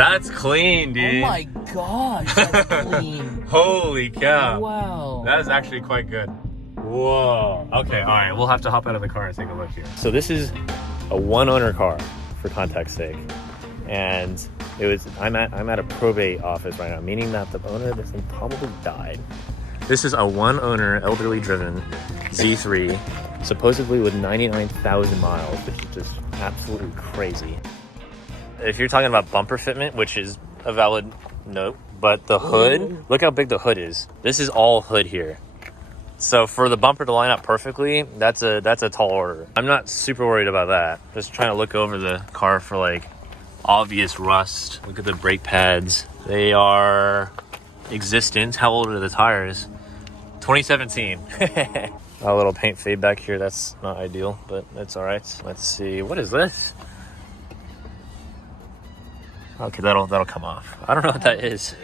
That's clean, dude. Oh my gosh, that's clean. Holy cow. Wow. That is actually quite good. Whoa. Okay, all right. We'll have to hop out of the car and take a look here. So this is a one-owner car, for context's sake, and I'm at a probate office right now, meaning that the owner of this thing probably died. This is a one-owner, elderly-driven Z3, supposedly with 99,000 miles, which is just absolutely crazy. If you're talking about bumper fitment, which is a valid note, but the hood, look how big the hood is. This is all hood here. So for the bumper to line up perfectly, that's a tall order. I'm not super worried about that. Just trying to look over the car for like obvious rust. Look at the brake pads. They are existent. How old are the tires? 2017. A little paint fade back here. That's not ideal, but that's all right. Let's see. What is this? Okay, that'll come off. I don't know what that is.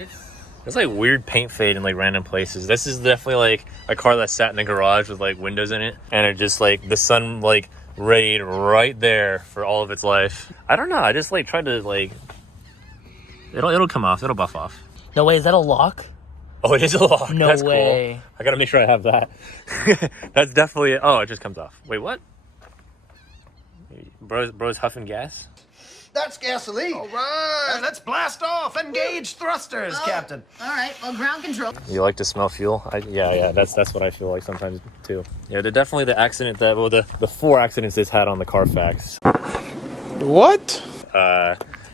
It's like weird paint fade in like random places. This is definitely like a car that sat in the garage with like windows in it, and it just like the sun like rayed right there for all of its life. I don't know. I just like tried to like it'll come off. It'll buff off. No way, is that a lock? Oh, it is a lock. No That's way. Cool. I gotta make sure I have that. That's definitely it. Oh, it just comes off. Wait, what? Bro's huffing gas? That's gasoline. All right, let's blast off. Engage thrusters, Captain. All right, well, ground control. You like to smell fuel? Yeah, that's what I feel like sometimes too. Yeah, they're definitely the accident that, well, the 4 accidents it's had on the Carfax. What?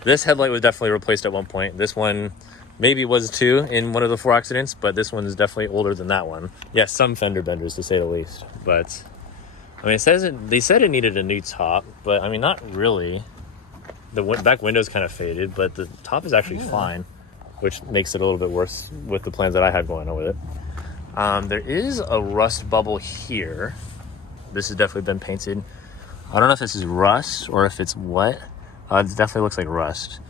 This headlight was definitely replaced at one point. This one maybe was too in one of the 4 accidents, but this one is definitely older than that one. Yeah, some fender benders to say the least. But I mean, they said it needed a new top, but I mean, not really. The back window's kind of faded, but the top is actually fine, which makes it a little bit worse with the plans that I had going on with it. There is a rust bubble here. This has definitely been painted. I don't know if this is rust or if it's what. It definitely looks like rust.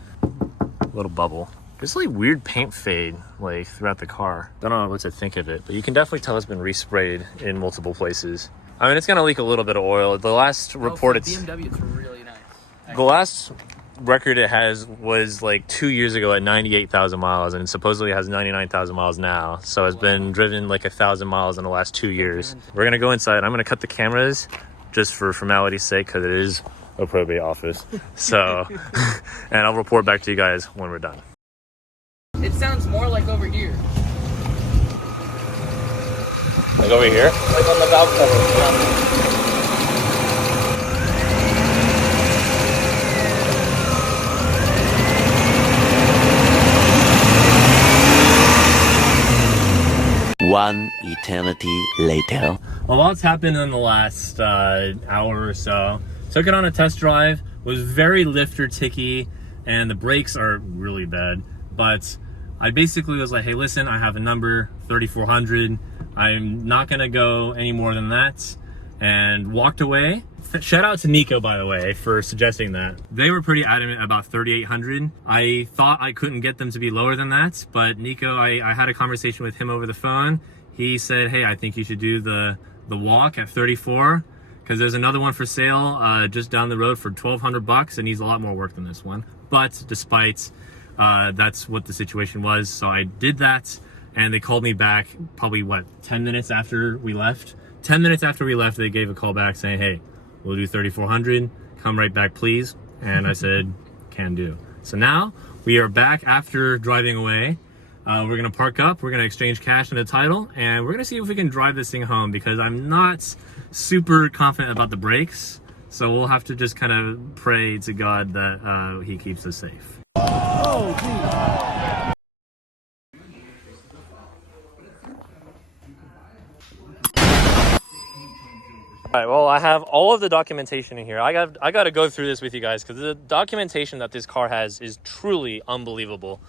Little bubble. There's like weird paint fade like throughout the car. I don't know what to think of it, but you can definitely tell it's been resprayed in multiple places. I mean, it's gonna leak a little bit of oil. The last report, BMW, it's really nice. The last record it has was like 2 years ago at 98,000 miles, and supposedly has 99,000 miles now. So it's been driven like 1,000 miles in the last 2 years. We're gonna go inside. I'm gonna cut the cameras just for formality's sake, because it is a probate office. So, and I'll report back to you guys when we're done. It sounds more like over here. Like over here? Like on the valve cover. One eternity later. A lot's happened in the last hour or so. Took it on a test drive. Was very lifter ticky, and the brakes are really bad. But I basically was like, hey, listen, I have a number, 3,400. I'm not gonna go any more than that, and walked away. Shout out to Nico, by the way, for suggesting that. They were pretty adamant about 3,800. I thought I couldn't get them to be lower than that, but Nico, I had a conversation with him over the phone. He said, hey, I think you should do the walk at 34, because there's another one for sale just down the road for 1,200 bucks. It needs a lot more work than this one. But despite that's what the situation was, so I did that, and they called me back probably, what, 10 minutes after we left? 10 minutes after we left, they gave a call back saying, hey, we'll do 3,400, come right back, please. And I said, can do. So now we are back after driving away. We're gonna park up, we're gonna exchange cash and a title, and we're gonna see if we can drive this thing home, because I'm not super confident about the brakes. So we'll have to just kind of pray to God that he keeps us safe. Oh, geez. All right, well, I have all of the documentation in here. I got to go through this with you guys, because the documentation that this car has is truly unbelievable.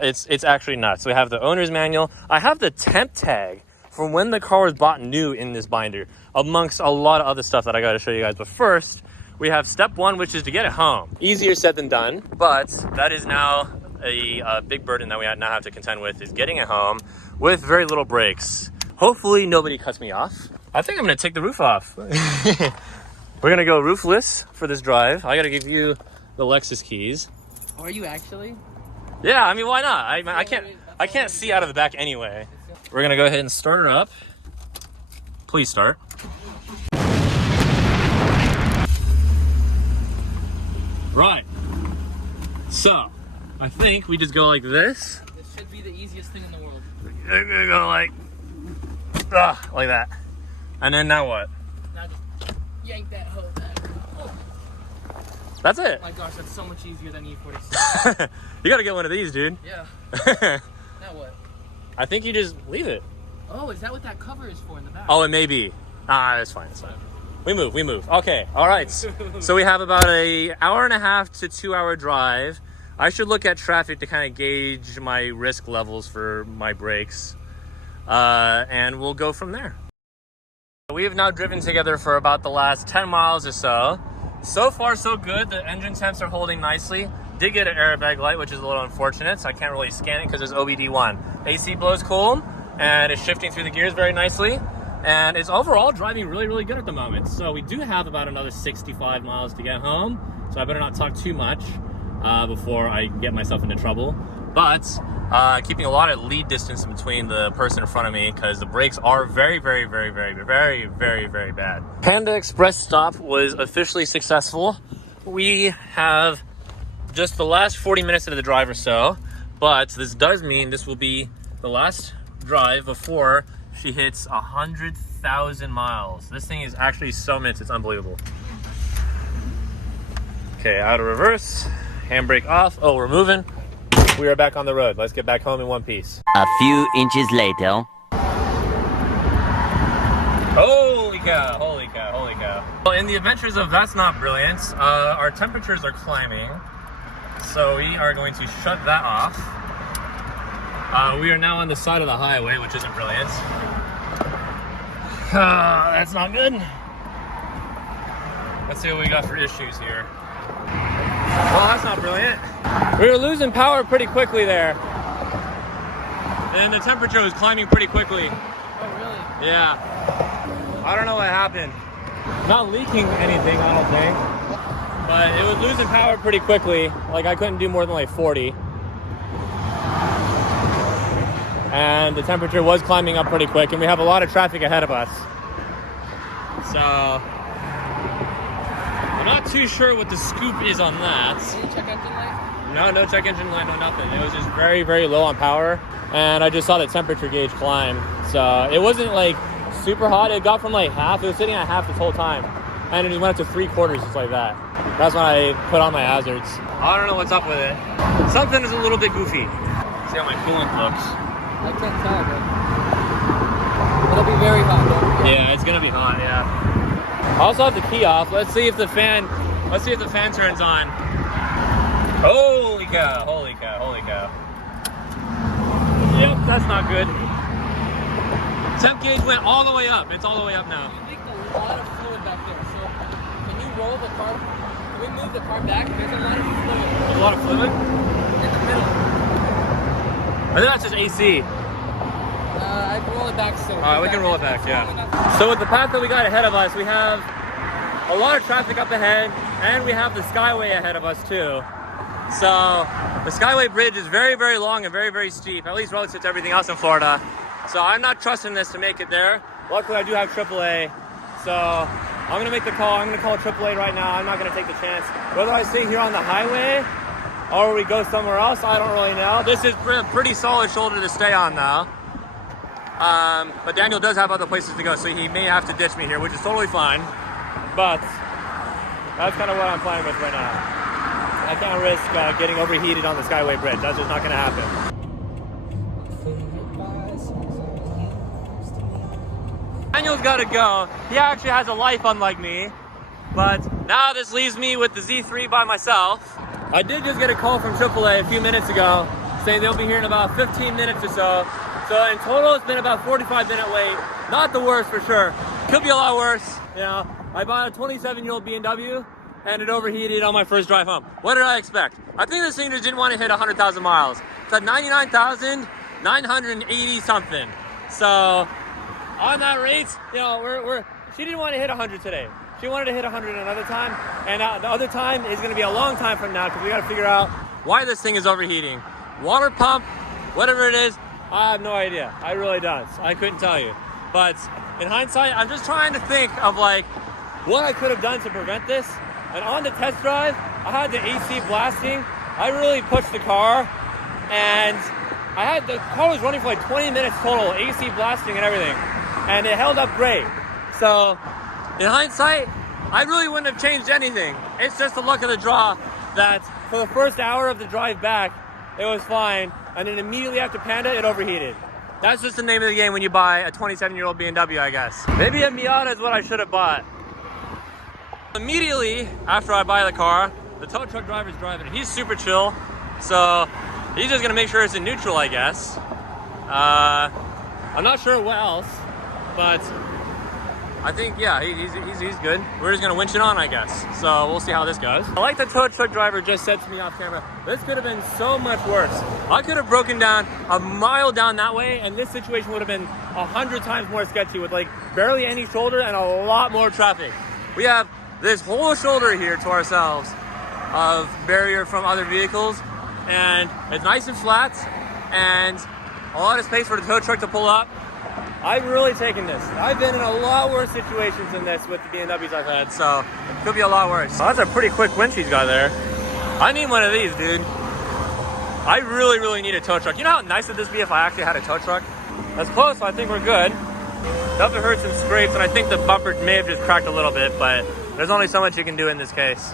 It's actually nuts. We have the owner's manual. I have the temp tag from when the car was bought new in this binder, amongst a lot of other stuff that I got to show you guys. But first, we have step 1, which is to get it home. Easier said than done, but that is now a big burden that we now have to contend with, is getting it home with very little brakes. Hopefully nobody cuts me off. I think I'm gonna take the roof off. We're gonna go roofless for this drive. I gotta give you the Lexus keys. are you actually? Yeah, I mean, why not? I can't see out of the back anyway. We're gonna go ahead and start her up. Please start. Right. So, I think we just go like this. This should be the easiest thing in the world. I'm gonna go like that. And then now what? Now just yank that hoe back. Oh That's it. my gosh, that's so much easier than E46. You gotta get one of these, dude. Yeah. Now what? I think you just leave it. Oh, is that what that cover is for in the back? Oh, it may be. It's fine, it's fine. We move. Okay, all right. So we have about an hour and a half to 2 hour drive. I should look at traffic to kind of gauge my risk levels for my brakes. And we'll go from there. We have now driven together for about the last 10 miles or so. So far, so good. The engine temps are holding nicely. Did get an airbag light, which is a little unfortunate, so I can't really scan it because it's OBD1. AC blows cool, and it's shifting through the gears very nicely. And it's overall driving really, really good at the moment. So we do have about another 65 miles to get home. So I better not talk too much before I get myself into trouble. But keeping a lot of lead distance between the person in front of me because the brakes are very, very, very, very, very, very, very bad. Panda Express stop was officially successful. We have just the last 40 minutes of the drive or so. But this does mean this will be the last drive before she hits 100,000 miles. This thing is actually so mints, it's unbelievable. Okay, out of reverse, handbrake off. Oh, we're moving. We are back on the road. Let's get back home in one piece. A few inches later. Holy cow, holy cow, holy cow. Well, in the adventures of That's Not Brilliant, our temperatures are climbing. So we are going to shut that off. We are now on the side of the highway, which isn't brilliant. That's not good. Let's see what we got for issues here. Well, that's not brilliant. We were losing power pretty quickly there. And the temperature was climbing pretty quickly. Oh, really? Yeah. I don't know what happened. Not leaking anything, I don't think. But it was losing power pretty quickly. Like, I couldn't do more than like 40. And the temperature was climbing up pretty quick, and we have a lot of traffic ahead of us. So, I'm not too sure what the scoop is on that. Did you check engine light? No check engine light, no nothing. It was just very, very low on power, and I just saw the temperature gauge climb. So, it wasn't like super hot. It got from like half. It was sitting at half this whole time, and it just went up to 3/4 just like that. That's when I put on my hazards. I don't know what's up with it. Something is a little bit goofy. See how my coolant looks. I can't tell, but it'll be very hot, though. Yeah, it's gonna be hot, yeah. I also have the key off. Let's see if the fan turns on. Holy cow, holy cow, holy cow. Yep, that's not good. Temp gauge went all the way up. It's all the way up now. You leaked a lot of fluid back there, so can you roll the car? Can we move the car back? There's a lot of fluid There's a lot of fluid? in the middle. I think that's just AC. I can roll it back so. Alright, we can roll it back, yeah. So with the path that we got ahead of us, we have a lot of traffic up ahead, and we have the Skyway ahead of us too. So the Skyway bridge is very, very long and very, very steep, at least relative to everything else in Florida. So I'm not trusting this to make it there. Luckily, I do have AAA. So I'm gonna make the call. I'm gonna call AAA right now. I'm not gonna take the chance. Whether I stay here on the highway or we go somewhere else, I don't really know. This is a pretty solid shoulder to stay on now. But Daniel does have other places to go, so he may have to ditch me here, which is totally fine. But that's kind of what I'm playing with right now. I can't risk getting overheated on the Skyway Bridge. That's just not gonna happen. Daniel's gotta go. He actually has a life unlike me. But now this leaves me with the Z3 by myself. I did just get a call from AAA a few minutes ago saying they'll be here in about 15 minutes or so. So in total, it's been about 45-minute wait. Not the worst for sure. Could be a lot worse. You know, I bought a 27-year-old BMW and it overheated on my first drive home. What did I expect? I think this thing just didn't want to hit 100,000 miles. It's at 99,980 something. So on that rate, you know, she didn't want to hit 100 today. She wanted to hit 100 another time, and the other time is going to be a long time from now because we got to figure out why this thing is overheating. Water pump, whatever it is, I have no idea. I really don't. I couldn't tell you. But in hindsight, I'm just trying to think of like what I could have done to prevent this. And on the test drive, I had the AC blasting. I really pushed the car, and the car was running for like 20 minutes total, AC blasting and everything, and it held up great. So in hindsight, I really wouldn't have changed anything. It's just the luck of the draw that for the first hour of the drive back, it was fine, and then immediately after Panda, it overheated. That's just the name of the game when you buy a 27-year-old BMW, I guess. Maybe a Miata is what I should have bought. Immediately after I buy the car, the tow truck driver's driving it. He's super chill, so he's just gonna make sure it's in neutral, I guess. I'm not sure what else, but I think, yeah, he's good. We're just gonna winch it on, I guess. So we'll see how this goes. I like the tow truck driver just said to me off camera, this could have been so much worse. I could have broken down a mile down that way, and this situation would have been 100 times more sketchy with like barely any shoulder and a lot more traffic. We have this whole shoulder here to ourselves of barrier from other vehicles, and it's nice and flat, and a lot of space for the tow truck to pull up. I've really taken this. I've been in a lot worse situations than this with the BMWs I've had, so it could be a lot worse. Oh, that's a pretty quick winch he's got there. I need one of these, dude. I really, really need a tow truck. You know how nice would this be if I actually had a tow truck? That's close, so I think we're good. Definitely heard some scrapes, and I think the bumper may have just cracked a little bit, but there's only so much you can do in this case.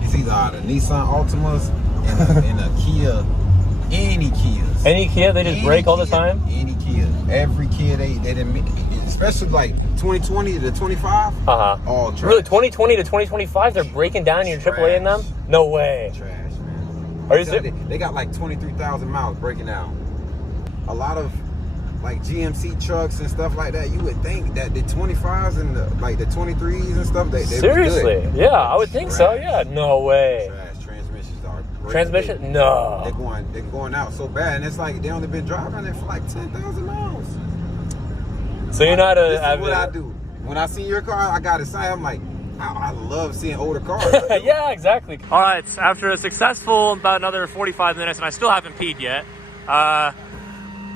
It's either the Nissan Altimas and a Kia, any Kias. Any Kia, they just Any break all the Kia, time? Any Kia. Every Kia they didn't, especially like 2020 to 25, all trash. Really, 2020 to 2025, they're breaking down your AAA in them? No way. Trash, man. Are you serious? They got like 23,000 miles breaking down. A lot of like GMC trucks and stuff like that, you would think that the 25s and the 23s and stuff, they Seriously? Good. Yeah, I would think so, yeah. No way. Trash. Transmissions are great. Transmission? No. They're going out so bad, and it's like they only been driving it for like 10,000 miles. So you're not This is what I do. When I see your car, I gotta say, I'm like, I love seeing older cars. Yeah, exactly. All right, after a successful about another 45 minutes, and I still haven't peed yet,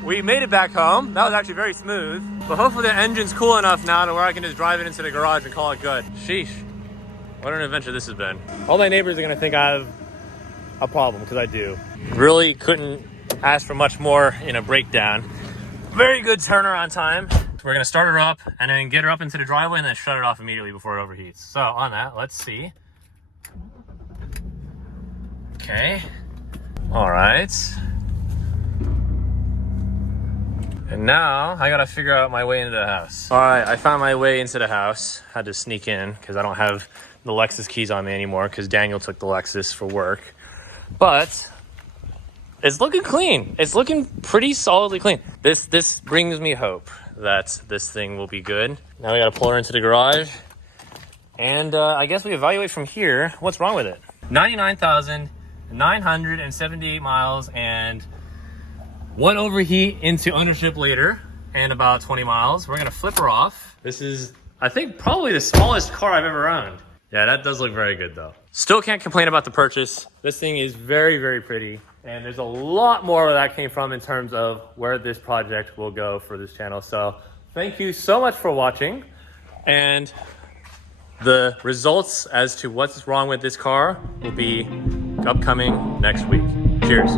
we made it back home. That was actually very smooth. But hopefully the engine's cool enough now to where I can just drive it into the garage and call it good. Sheesh. What an adventure this has been. All my neighbors are gonna think I have a problem, because I do. Really couldn't ask for much more in a breakdown. Very good turnaround time. We're gonna start her up and then get her up into the driveway and then shut it off immediately before it overheats. So on that, let's see. Okay. All right. And now I gotta figure out my way into the house. All right, I found my way into the house. Had to sneak in because I don't have the Lexus keys on me anymore because Daniel took the Lexus for work. But it's looking clean. It's looking pretty solidly clean. This brings me hope that this thing will be good. Now we gotta pull her into the garage. And I guess we evaluate from here what's wrong with it. 99,978 miles and one overheat into ownership later and about 20 miles. We're gonna flip her off. This is, I think, probably the smallest car I've ever owned. Yeah, that does look very good though. Still can't complain about the purchase. This thing is very, very pretty. And there's a lot more where that came from in terms of where this project will go for this channel. So thank you so much for watching. And the results as to what's wrong with this car will be upcoming next week. Cheers.